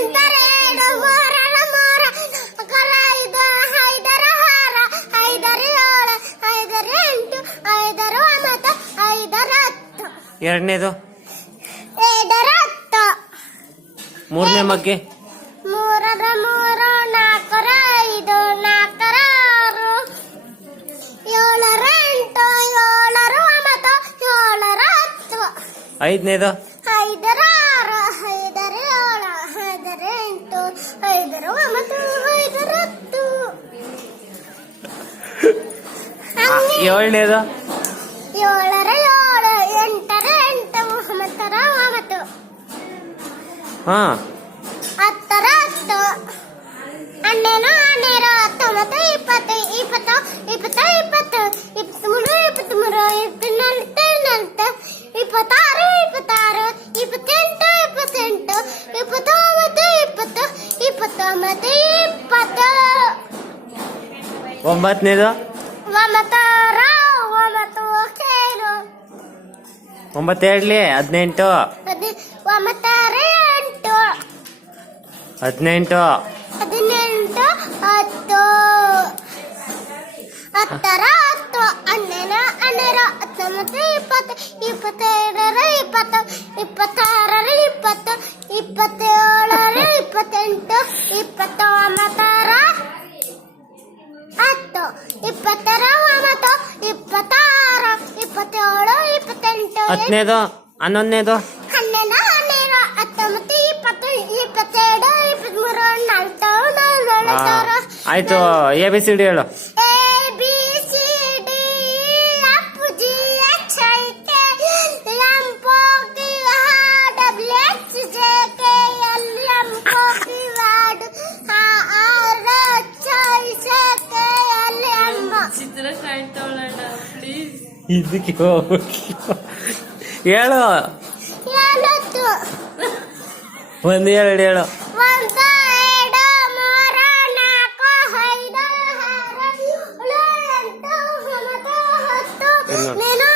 ಅಂತಾರೇಳು ಮೂರರ ಮೂರ ಕಲ ಐದು ಐದರ ಹಾರ ಐದರ ಏಳು ಐದರ ಎಂಟು ಐದರ ಒಂಬತ್ತು ಐದರ ಹತ್ತು. ಎರಡನೇದು ಐದರ ಹತ್ತು. ಮೂರನೇ ಮಗ್ಗೆ ಮೂರರ ಮೂರು ನಾಲ್ಕರ ಐದು ನಾಲ್ಕರ ಆರು ಏಳರ ಎಂಟು ಏಳರ ಒಂಬತ್ತು ಏಳರ ಹತ್ತು. ಐದನೇದು ಐದರ ಆರು ಐದರ ಏಳು ಐದರ ಎಂಟು ಐದರ ಒಂಬತ್ತು ಐದರ ಹತ್ತು. ಏಳನೇದು ಏಳರ ಏಳು ಎಂಟರ ಎಂಟು ಒಂಬತ್ತರ ಒಂಬತ್ತು ಹಾ ಹತ್ತರ ಹತ್ತು. ಹನ್ನೆರಡು ಹನ್ನೆರಡು ಹತ್ತೊಂಬತ್ತು ಇಪ್ಪತ್ತು ಇಪ್ಪತ್ತು ಇಪ್ಪತ್ತು ಇಪ್ಪತ್ತು ಇಪ್ಪತ್ಮೂರು ಇಪ್ಪತ್ಮೂರು ಇಪ್ಪತ್ನಾಲ್ಕು ನಾಲ್ಕು ಇಪ್ಪತ್ತಾರು ಇಪ್ಪತ್ತಾರು ಇಪ್ಪತ್ತೆಂಟು ಇಪ್ಪತ್ತೆಂಟು ಇಪ್ಪತ್ತೊಂಬತ್ತು ಇಪ್ಪತ್ತು ಇಪ್ಪತ್ತೊಂಬತ್ತು ಇಪ್ಪತ್ತು. ಒಂಬತ್ತನೇದು ಒಂಬತ್ತರ ಒಂಬತ್ತು ಏಳು ಒಂಬತ್ತೆರಡ್ಲಿ 18 ಒಂಬತ್ತರ ಎಂಟು 18 ಹದಿನೆಂಟು ಹತ್ತು ಹತ್ತರ ಹತ್ತು. ಹನ್ನೆರಡು ಹನ್ನೆರಡು ಹತ್ತೊಂಬತ್ತು ಇಪ್ಪತ್ತು ಇಪ್ಪತ್ತೆರಡರ ಇಪ್ಪತ್ತು ಇಪ್ಪತ್ತಾರರ ಇಪ್ಪತ್ತು ಇಪ್ಪತ್ತೇಳರ ಇಪ್ಪತ್ತೆಂಟು ಇಪ್ಪತ್ತೊಂಬತ್ತರ ಹತ್ತು ಇಪ್ಪತ್ತರ ಒಂಬತ್ತು ಇಪ್ಪತ್ತಾರು ಇಪ್ಪತ್ತೇಳು ಇಪ್ಪತ್ತೆಂಟು ಹತ್ತನೇದು ಹನ್ನೊಂದನೇದು ಹನ್ನೆರಡು ಹನ್ನೆರಡು ಹತ್ತೊಂಬತ್ತು ಇಪ್ಪತ್ತು ಇಪ್ಪತ್ತೆರಡು ಇಪ್ಪತ್ಮೂರು ನಲ್ವತ್ತು ನಲವತ್ತಾರು. ಆಯ್ತು ABCD ಹೇಳು. ABCD F G H I K L M N O P Q R S T U V W X ಚಿತ್ರ ಕಾಣ್ತಾವಳಣ್ಣ ಪ್ಲೀಸ್. ಇದಕ್ಕೆ ಹೇಳು ಏನತ್ತು ಒಂದು ಎರಡು ಹೇಳು. ಒಂದು ಎರಡು ಮೂರು ನಾಲ್ಕು ಐದು ಆರು ಏಳು ಎಂಟು ಒಂಬತ್ತು ಹತ್ತು. ನೀನು